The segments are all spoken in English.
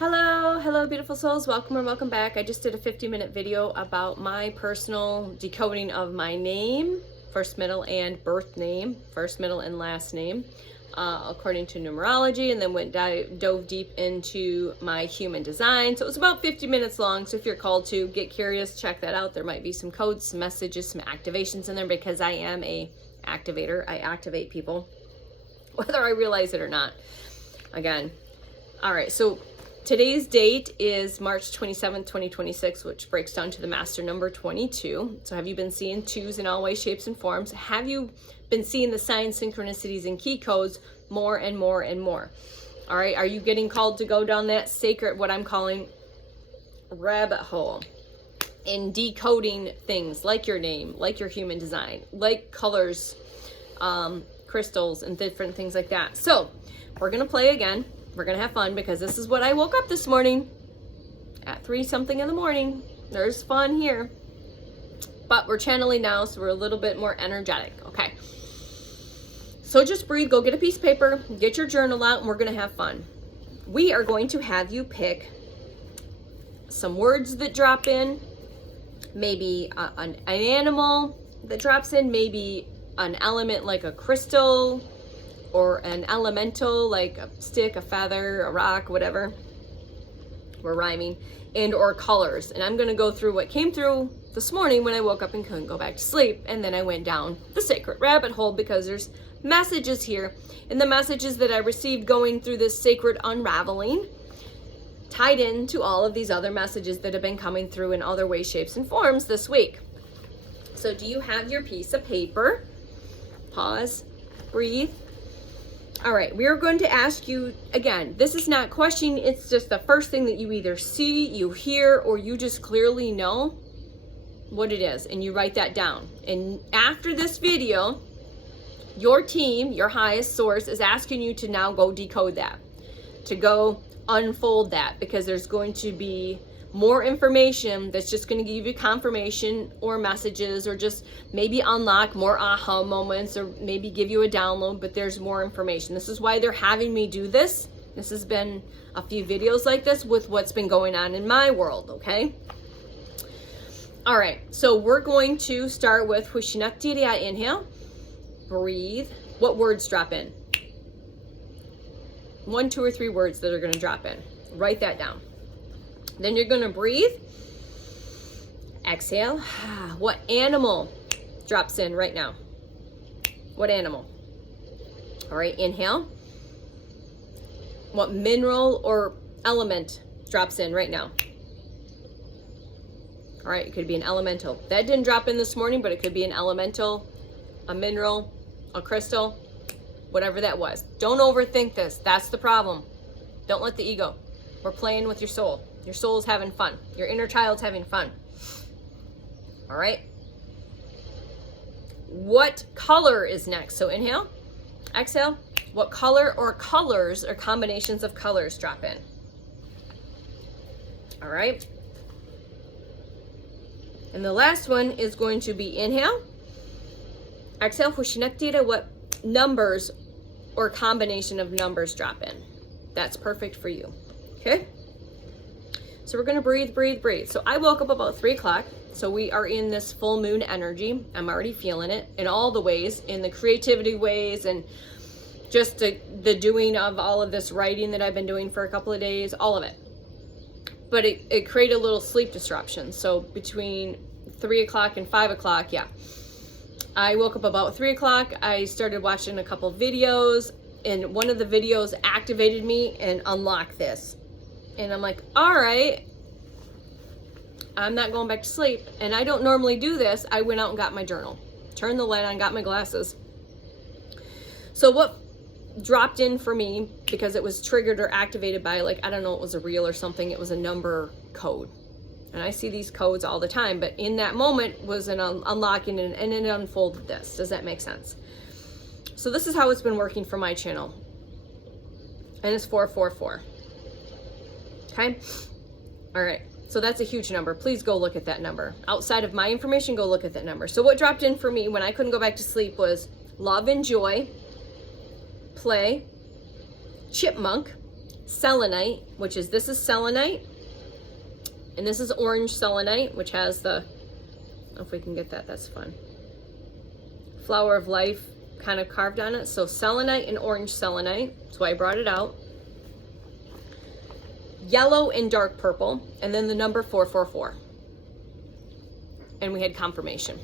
Hello beautiful souls, welcome or welcome back. I just did a 50-minute video about my personal decoding of my name, first, middle, and birth name, first, middle, and last name, according to numerology, and then dove deep into my human design. So it was about 50 minutes long, so if you're called to get curious, check that out. There might be some codes, some messages, some activations in there because I am a activator. I activate people, whether I realize it or not. Again, all right, so today's date is March 27th, 2026, which breaks down to the master number 22. So have you been seeing twos in all ways, shapes, and forms? Have you been seeing the signs, synchronicities, and key codes more and more and more? All right, are you getting called to go down that sacred, what I'm calling rabbit hole in decoding things like your name, like your human design, like colors, crystals, and different things like that? So we're going to play again. We're gonna have fun because this is what I woke up this morning at 3 something in the morning. There's fun here, but we're channeling now, so we're a little bit more energetic. Okay, so just breathe, go get a piece of paper, get your journal out, and we're gonna have fun. We are going to have you pick some words that drop in, maybe an animal that drops in, maybe an element like a crystal, or an elemental like a stick, a feather, a rock, whatever. We're rhyming. And or colors. And I'm going to go through what came through this morning when I woke up and couldn't go back to sleep. And then I went down the sacred rabbit hole because there's messages here. And the messages that I received going through this sacred unraveling tied into all of these other messages that have been coming through in other ways, shapes, and forms this week. So do you have your piece of paper? Pause. Breathe. All right, we are going to ask you, again, this is not questioning, it's just the first thing that you either see, you hear, or you just clearly know what it is, and you write that down. And after this video, your team, your highest source, is asking you to now go decode that, to go unfold that, because there's going to be more information that's just going to give you confirmation or messages, or just maybe unlock more aha moments, or maybe give you a download, but there's more information. This is why they're having me do this. This has been a few videos like this with what's been going on in my world, okay? All right, so we're going to start with Hushinaktiria. Inhale, breathe. What words drop in? 1, 2, or 3 words that are going to drop in. Write that down. Then you're going to breathe. Exhale. What animal drops in right now? What animal? All right, inhale. What mineral or element drops in right now? All right, it could be an elemental. That didn't drop in this morning, but it could be an elemental, a mineral, a crystal, whatever that was. Don't overthink this. That's the problem. Don't let the ego. We're playing with your soul. Your soul's having fun. Your inner child's having fun. All right. What color is next? So inhale, exhale. What color or colors or combinations of colors drop in? All right. And the last one is going to be inhale, exhale. Hushinektira. What numbers or combination of numbers drop in? That's perfect for you. Okay. So we're going to breathe, breathe, breathe. So I woke up about 3 o'clock. So we are in this full moon energy. I'm already feeling it in all the ways, in the creativity ways, and just the doing of all of this writing that I've been doing for a couple of days, all of it. But it created a little sleep disruption. So between 3 o'clock and 5 o'clock, yeah. I woke up about 3 o'clock. I started watching a couple videos, and one of the videos activated me and unlocked this. And I'm like, all right, I'm not going back to sleep. And I don't normally do this. I went out and got my journal, turned the light on, got my glasses. So what dropped in for me, because it was triggered or activated by, like, I don't know, it was a reel or something. It was a number code. And I see these codes all the time. But in that moment was an unlocking, and it unfolded this. Does that make sense? So this is how it's been working for my channel. And it's 444. Okay. All right. So that's a huge number. Please go look at that number. Outside of my information, go look at that number. So what dropped in for me when I couldn't go back to sleep was love and joy, play, chipmunk, selenite, which is, this is selenite, and this is orange selenite, which has the, if we can get that, that's fun, flower of life kind of carved on it. So selenite and orange selenite, that's why I brought it out. Yellow and dark purple, and then the number 444. And we had confirmation,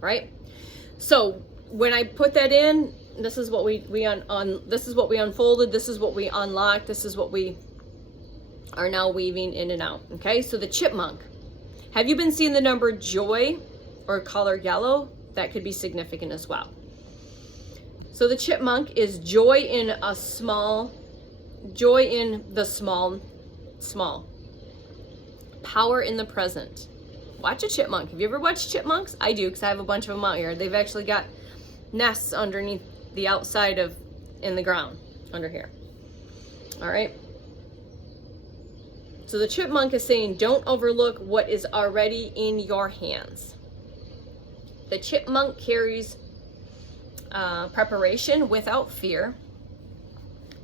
right? So when I put that in, this is what this is what we unfolded, this is what we unlocked, this is what we are now weaving in and out. Okay, so the chipmunk. Have you been seeing the number joy or color yellow? That could be significant as well. So the chipmunk is joy in a small, joy in the small, power in the present. Watch a chipmunk. Have you ever watched chipmunks? I do, because I have a bunch of them out here. They've actually got nests underneath the outside of, in the ground, under here. All right. So the chipmunk is saying, don't overlook what is already in your hands. The chipmunk carries preparation without fear,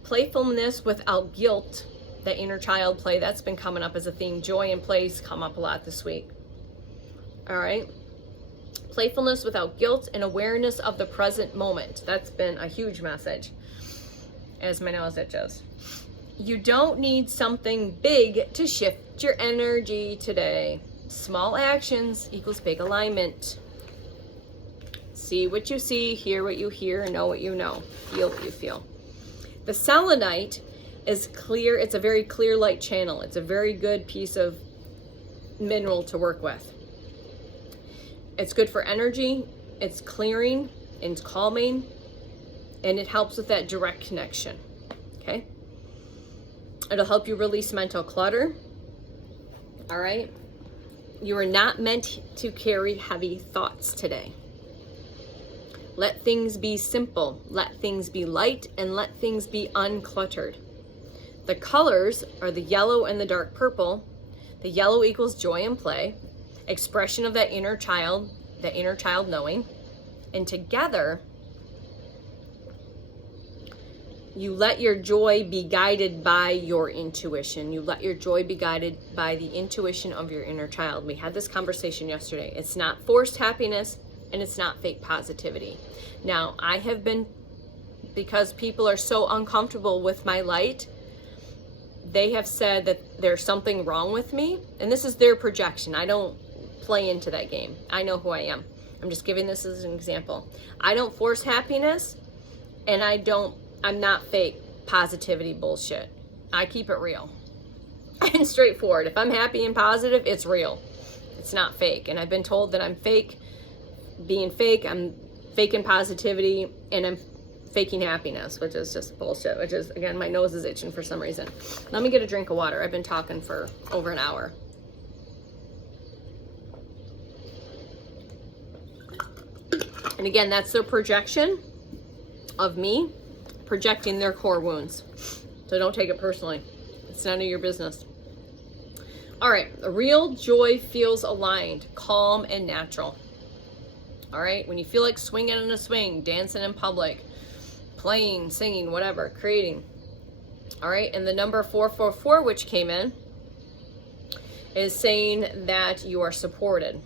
playfulness without guilt, the inner child play, that's been coming up as a theme. Joy and play's come up a lot this week. All right. Playfulness without guilt and awareness of the present moment. That's been a huge message, as my nose itches. You don't need something big to shift your energy today. Small actions equals big alignment. See what you see, hear what you hear, know what you know, feel what you feel. The selenite is clear. It's a very clear light channel. It's a very good piece of mineral to work with. It's good for energy. It's clearing and calming, and it helps with that direct connection. Okay. It'll help you release mental clutter. All right. You are not meant to carry heavy thoughts today. Let things be simple, let things be light, and let things be uncluttered. The colors are the yellow and the dark purple. The yellow equals joy and play, expression of that inner child knowing. And together, you let your joy be guided by your intuition. You let your joy be guided by the intuition of your inner child. We had this conversation yesterday. It's not forced happiness, and it's not fake positivity. Now, I have been, because people are so uncomfortable with my light, they have said that there's something wrong with me, and this is their projection. I don't play into that game. I know who I am. I'm just giving this as an example. I don't force happiness, and I'm not fake positivity bullshit. I keep it real and straightforward. If I'm happy and positive, it's real. It's not fake. And I've been told that I'm fake, being fake, I'm faking positivity, and I'm faking happiness, which is just bullshit, which is, again, my nose is itching for some reason. Let me get a drink of water. I've been talking for over an hour. And again, that's their projection of me projecting their core wounds. So don't take it personally. It's none of your business. All right, real joy feels aligned, calm, and natural. All right, when you feel like swinging in a swing, dancing in public, playing, singing, whatever, creating. All right, and the number 444, which came in, is saying that you are supported.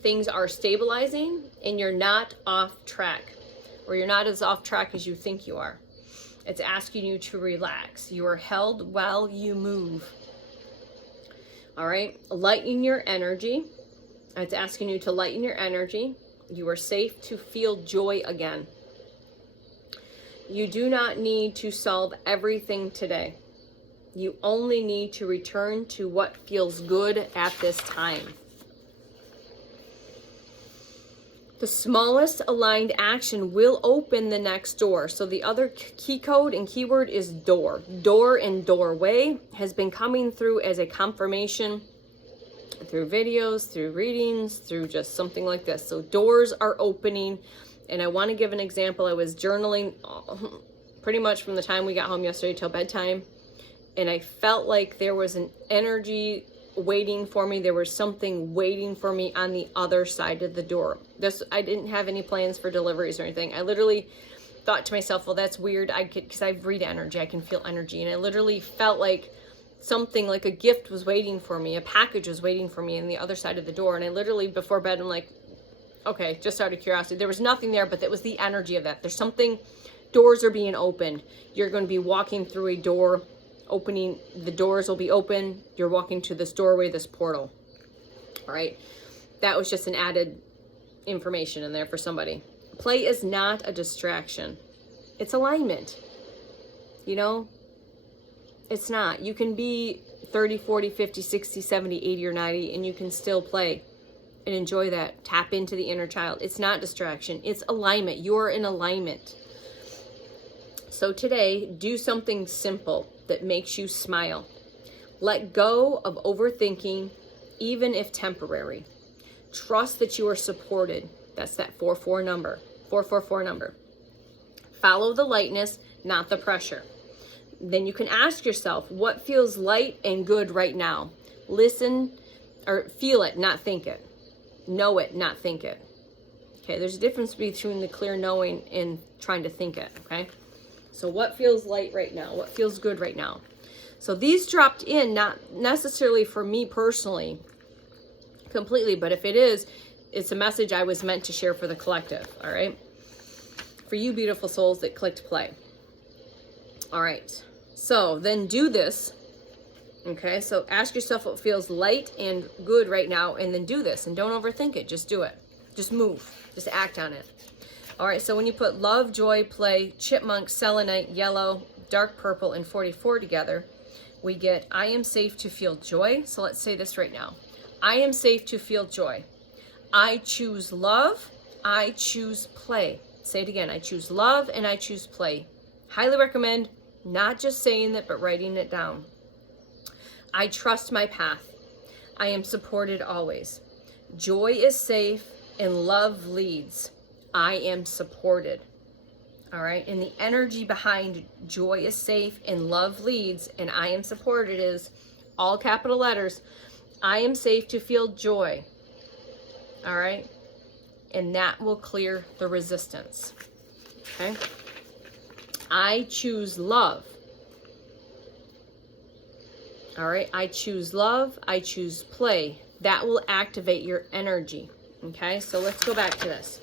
Things are stabilizing and you're not off track, or you're not as off track as you think you are. It's asking you to relax. You are held while you move. All right, lighten your energy. It's asking you to lighten your energy. You are safe to feel joy again. You do not need to solve everything today. You only need to return to what feels good at this time. The smallest aligned action will open the next door. So the other key code and keyword is door. Door and doorway has been coming through as a confirmation through videos, through readings, through just something like this. So doors are opening. And I want to give an example. I was journaling pretty much from the time we got home yesterday till bedtime. And I felt like there was an energy waiting for me. There was something waiting for me on the other side of the door. I didn't have any plans for deliveries or anything. I literally thought to myself, well, that's weird. Because I read energy, I can feel energy. And I literally felt like something, like a gift was waiting for me, a package was waiting for me on the other side of the door. And I literally, before bed, I'm like, okay, just out of curiosity. There was nothing there, but that was the energy of that. There's something, doors are being opened. You're going to be walking through a door, opening, the doors will be open. You're walking to this doorway, this portal. All right. That was just an added information in there for somebody. Play is not a distraction. It's alignment. You know, it's not. You can be 30, 40, 50, 60, 70, 80, or 90, and you can still play and enjoy that. Tap into the inner child. It's not distraction. It's alignment. You're in alignment. So today, do something simple that makes you smile. Let go of overthinking, even if temporary. Trust that you are supported. That's that 444 number. 444 number. Follow the lightness, not the pressure. Then you can ask yourself, what feels light and good right now? Listen, or feel it, not think it. Know it, not think it. Okay, there's a difference between the clear knowing and trying to think it, okay? So what feels light right now? What feels good right now? So these dropped in, not necessarily for me personally, completely, but if it is, it's a message I was meant to share for the collective, all right? For you beautiful souls that clicked play. All right, so then do this, okay? So ask yourself what feels light and good right now, and then do this, and don't overthink it, just do it. Just move, just act on it. All right, so when you put love, joy, play, chipmunk, selenite, yellow, dark purple, and 44 together, we get I am safe to feel joy. So let's say this right now. I am safe to feel joy. I choose love. I choose play. Say it again. I choose love and I choose play. Highly recommend not just saying that, but writing it down. I trust my path. I am supported always. Joy is safe and love leads. I am supported. All right. And the energy behind joy is safe and love leads and I am supported is all capital letters. I am safe to feel joy. All right. And that will clear the resistance. Okay. I choose love. All right. I choose love. I choose play. That will activate your energy. Okay. So let's go back to this.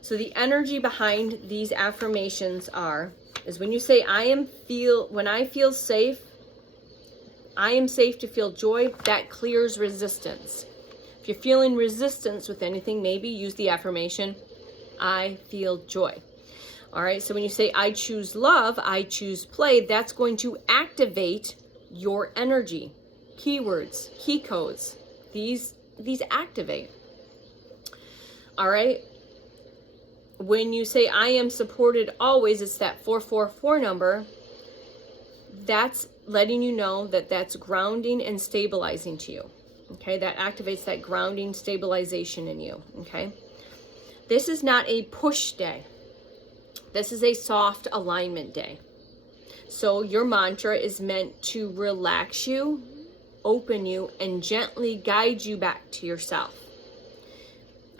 So the energy behind these affirmations is when you say, when I feel safe, I am safe to feel joy, that clears resistance. If you're feeling resistance with anything, maybe use the affirmation, I feel joy. All right, so when you say, I choose love, I choose play, that's going to activate your energy. Keywords, key codes, these activate. All right. When you say, I am supported always, it's that 444 number. That's letting you know that that's grounding and stabilizing to you. Okay, that activates that grounding stabilization in you. Okay, this is not a push day. This is a soft alignment day. So your mantra is meant to relax you, open you, and gently guide you back to yourself.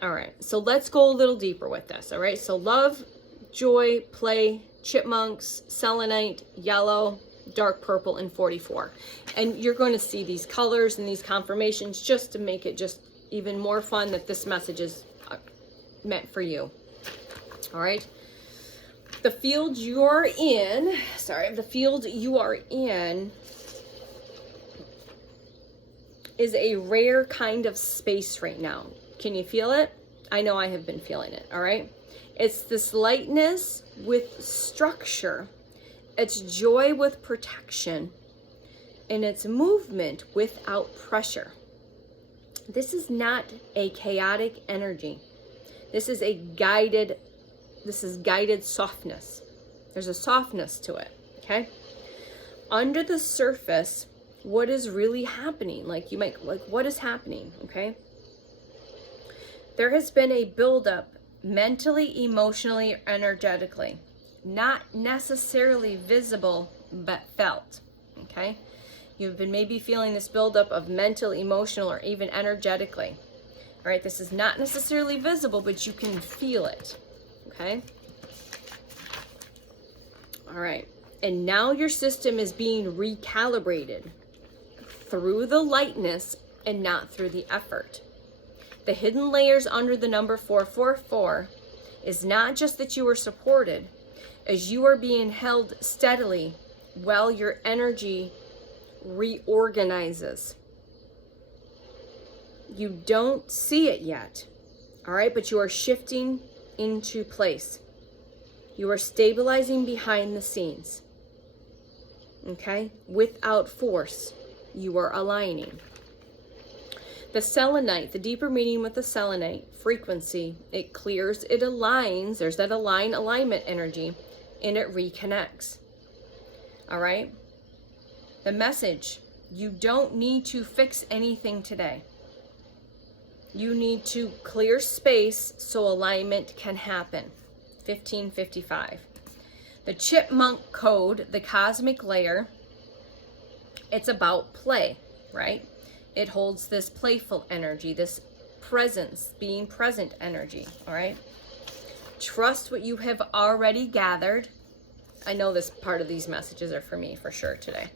All right, so let's go a little deeper with this. All right, so love, joy, play, chipmunks, selenite, yellow, dark purple, and 44. And you're going to see these colors and these confirmations just to make it just even more fun that this message is meant for you. All right. The field you are in is a rare kind of space right now. Can you feel it? I know I have been feeling it, all right? It's this lightness with structure. It's joy with protection. And it's movement without pressure. This is not a chaotic energy. This is guided softness. There's a softness to it, okay? Under the surface, what is really happening? What is happening, okay? There has been a buildup mentally, emotionally, energetically. Not necessarily visible, but felt, okay? You've been maybe feeling this buildup of mental, emotional, or even energetically. All right, this is not necessarily visible, but you can feel it, okay? All right. And now your system is being recalibrated through the lightness and not through the effort. The hidden layers under the number 444 is not just that you are supported, as you are being held steadily while your energy reorganizes. You don't see it yet, all right, but you are shifting into place. You are stabilizing behind the scenes, okay? Without force, you are aligning. The selenite, the deeper meaning with the selenite frequency, it clears, it aligns, there's that alignment energy, and it reconnects, all right? The message, you don't need to fix anything today. You need to clear space so alignment can happen. 1555. The chipmunk code, the cosmic layer, it's about play, right? It holds this playful energy, this presence, being present energy, all right? Trust what you have already gathered. I know this part of these messages are for me for sure today.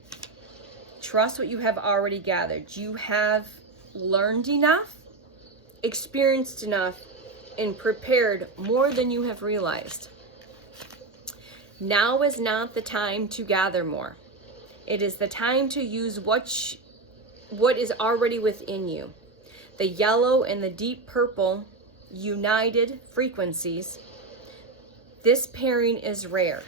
Trust what you have already gathered. You have learned enough, experienced enough, and prepared more than you have realized. Now is not the time to gather more. It is the time to use what is already within you. The yellow and the deep purple united frequencies, this pairing is rare.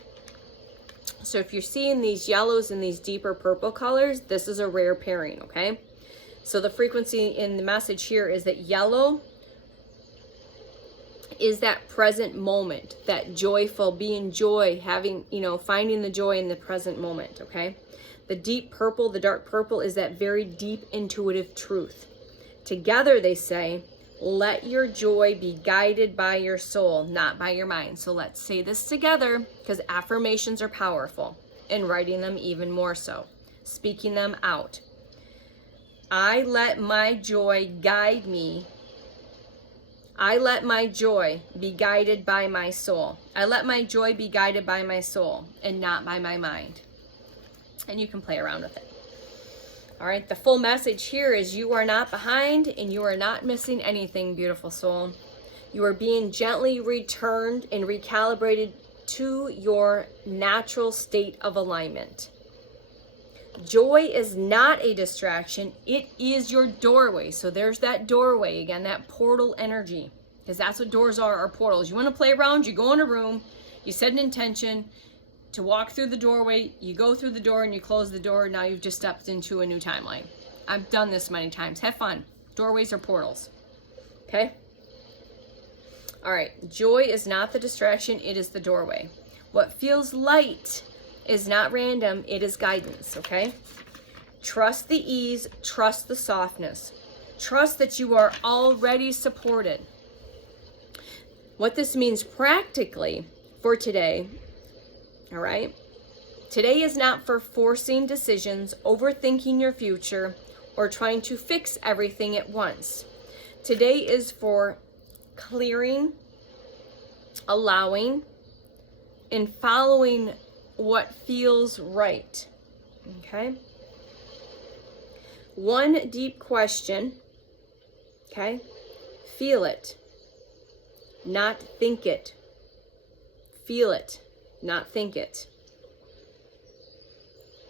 So if you're seeing these yellows and these deeper purple colors, this is a rare pairing, okay? So the frequency in the message here is that yellow is that present moment, that joyful, being joy, having, finding the joy in the present moment, okay? The deep purple, the dark purple is that very deep intuitive truth. Together they say, let your joy be guided by your soul, not by your mind. So let's say this together, because affirmations are powerful, and writing them even more so, speaking them out. I let my joy guide me. I let my joy be guided by my soul. I let my joy be guided by my soul and not by my mind. And you can play around with it. All right, the full message here is you are not behind and you are not missing anything, beautiful soul. You are being gently returned and recalibrated to your natural state of alignment. Joy is not a distraction. It is your doorway. So there's that doorway again, that portal energy, because that's what doors are portals. You want to play around, you go in a room, you set an intention to walk through the doorway, you go through the door and you close the door. Now you've just stepped into a new timeline. I've done this many times. Have fun. Doorways are portals. Okay? All right. Joy is not the distraction. It is the doorway. What feels light is not random. It is guidance. Okay? Trust the ease. Trust the softness. Trust that you are already supported. What this means practically for today, all right? Today is not for forcing decisions, overthinking your future, or trying to fix everything at once. Today is for clearing, allowing, and following what feels right, okay? One deep question, okay? Feel it, not think it. Feel it, not think it.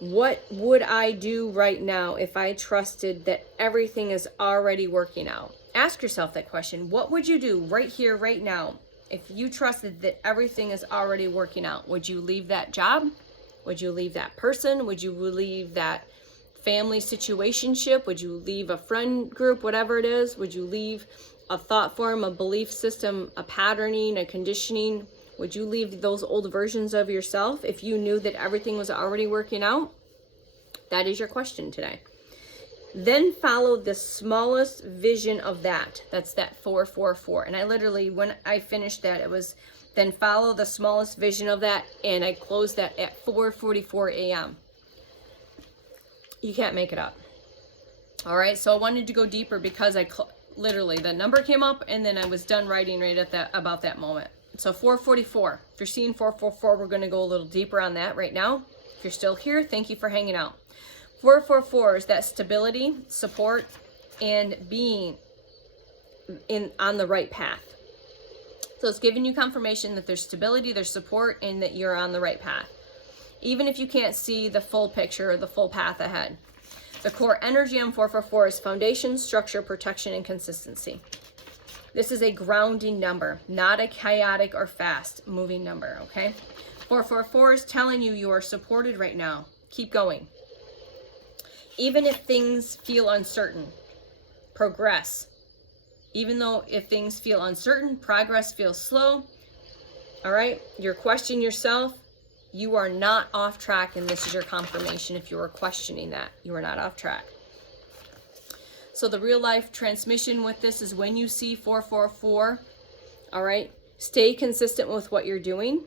What would I do right now if I trusted that everything is already working out? Ask yourself that question. What would you do right here, right now, if you trusted that everything is already working out? Would you leave that job? Would you leave that person? Would you leave that family situationship? Would you leave a friend group, whatever it is? Would you leave a thought form, a belief system, a patterning, a conditioning? Would you leave those old versions of yourself if you knew that everything was already working out? That is your question today. Then follow the smallest vision of that. That's that 444. And I literally, when I finished that, it was then follow the smallest vision of that. And I closed that at 4:44 a.m. You can't make it up. All right. So I wanted to go deeper because literally the number came up and then I was done writing right at about that moment. So 444, if you're seeing 444, we're going to go a little deeper on that right now. If you're still here, thank you for hanging out. 444 is that stability, support, and being on the right path. So it's giving you confirmation that there's stability, there's support, and that you're on the right path. Even if you can't see the full picture or the full path ahead. The core energy on 444 is foundation, structure, protection, and consistency. This is a grounding number, not a chaotic or fast moving number, okay? 444 is telling you you are supported right now. Keep going. Even if things feel uncertain, progress. Even though if things feel uncertain, progress feels slow, all right? You're questioning yourself. You are not off track, and this is your confirmation. If you were questioning that, you are not off track. So the real life transmission with this is when you see 444, all right, stay consistent with what you're doing,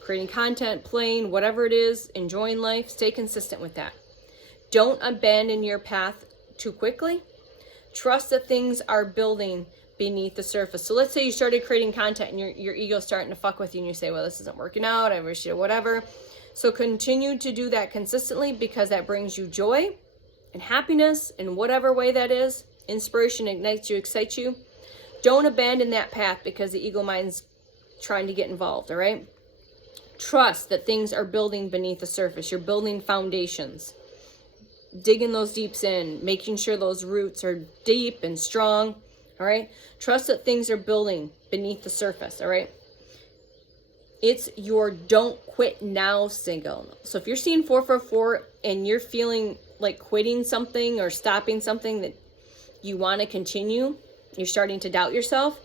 creating content, playing, whatever it is, enjoying life, stay consistent with that. Don't abandon your path too quickly. Trust that things are building beneath the surface. So let's say you started creating content and your ego's starting to fuck with you and you say, well, this isn't working out, I wish you whatever. So continue to do that consistently because that brings you joy and happiness in whatever way that is. Inspiration ignites you, excites you. Don't abandon that path because the ego mind's trying to get involved, all right? Trust that things are building beneath the surface. You're building foundations. Digging those deeps in, making sure those roots are deep and strong, all right? Trust that things are building beneath the surface, all right? It's your don't quit now signal. So if you're seeing 444 and you're feeling like quitting something or stopping something that you want to continue, you're starting to doubt yourself,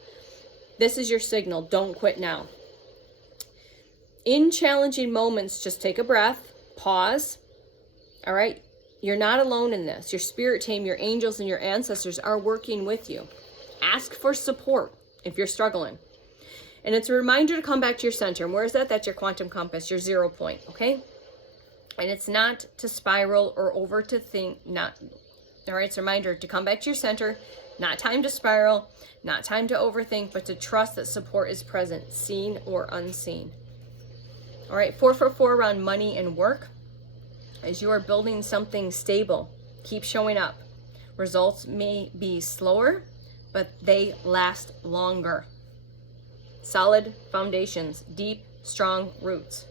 this is your signal. Don't quit now. In challenging moments, just take a breath, pause, all right? You're not alone in this. Your spirit team, your angels, and your ancestors are working with you. Ask for support if you're struggling. And it's a reminder to come back to your center. And where is that? That's your quantum compass, your 0 point, okay? And it's not to spiral or over to think, all right, it's a reminder to come back to your center, not time to spiral, not time to overthink, but to trust that support is present, seen or unseen. All right, 444 around money and work. As you are building something stable, keep showing up. Results may be slower, but they last longer. Solid foundations, deep, strong roots.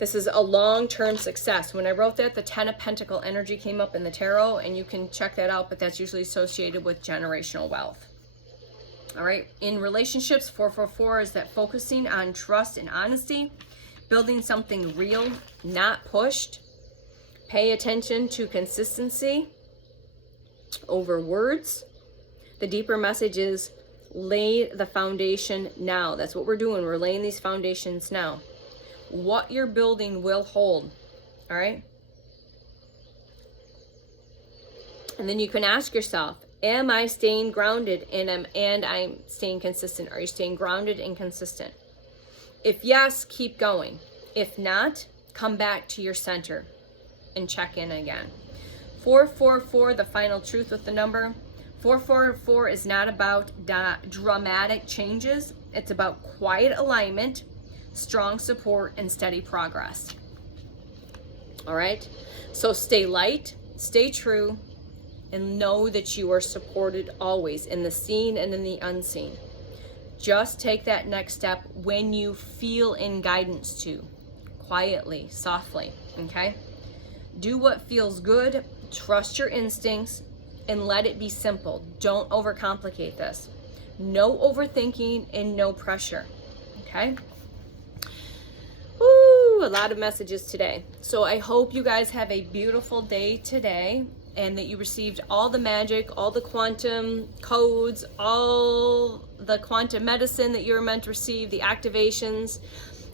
This is a long-term success. When I wrote that, the 10 of Pentacle energy came up in the tarot, and you can check that out, but that's usually associated with generational wealth. All right, in relationships, 444 is that focusing on trust and honesty, building something real, not pushed. Pay attention to consistency over words. The deeper message is lay the foundation now. That's what we're doing. We're laying these foundations now. What you're building will hold, all right? And then you can ask yourself, am I staying grounded and I'm staying consistent? Are you staying grounded and consistent? If yes, keep going. If not, come back to your center and check in again. 444, the final truth with the number. 444 is not about dramatic changes. It's about quiet alignment, strong support, and steady progress. All right? So stay light, stay true, and know that you are supported always in the seen and in the unseen. Just take that next step when you feel in guidance to, quietly, softly, okay? Do what feels good, trust your instincts, and let it be simple. Don't overcomplicate this. No overthinking and no pressure, okay? Woo, a lot of messages today. So I hope you guys have a beautiful day today and that you received all the magic, all the quantum codes, all the quantum medicine that you were meant to receive, the activations.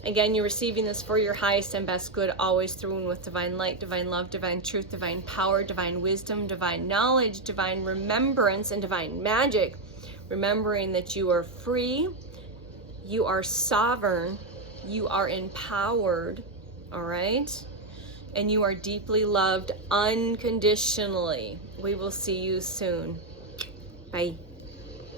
Again, you're receiving this for your highest and best good, always through and with divine light, divine love, divine truth, divine power, divine wisdom, divine knowledge, divine remembrance, and divine magic. Remembering that you are free, you are sovereign, you are empowered, all right? And you are deeply loved unconditionally. We will see you soon. Bye.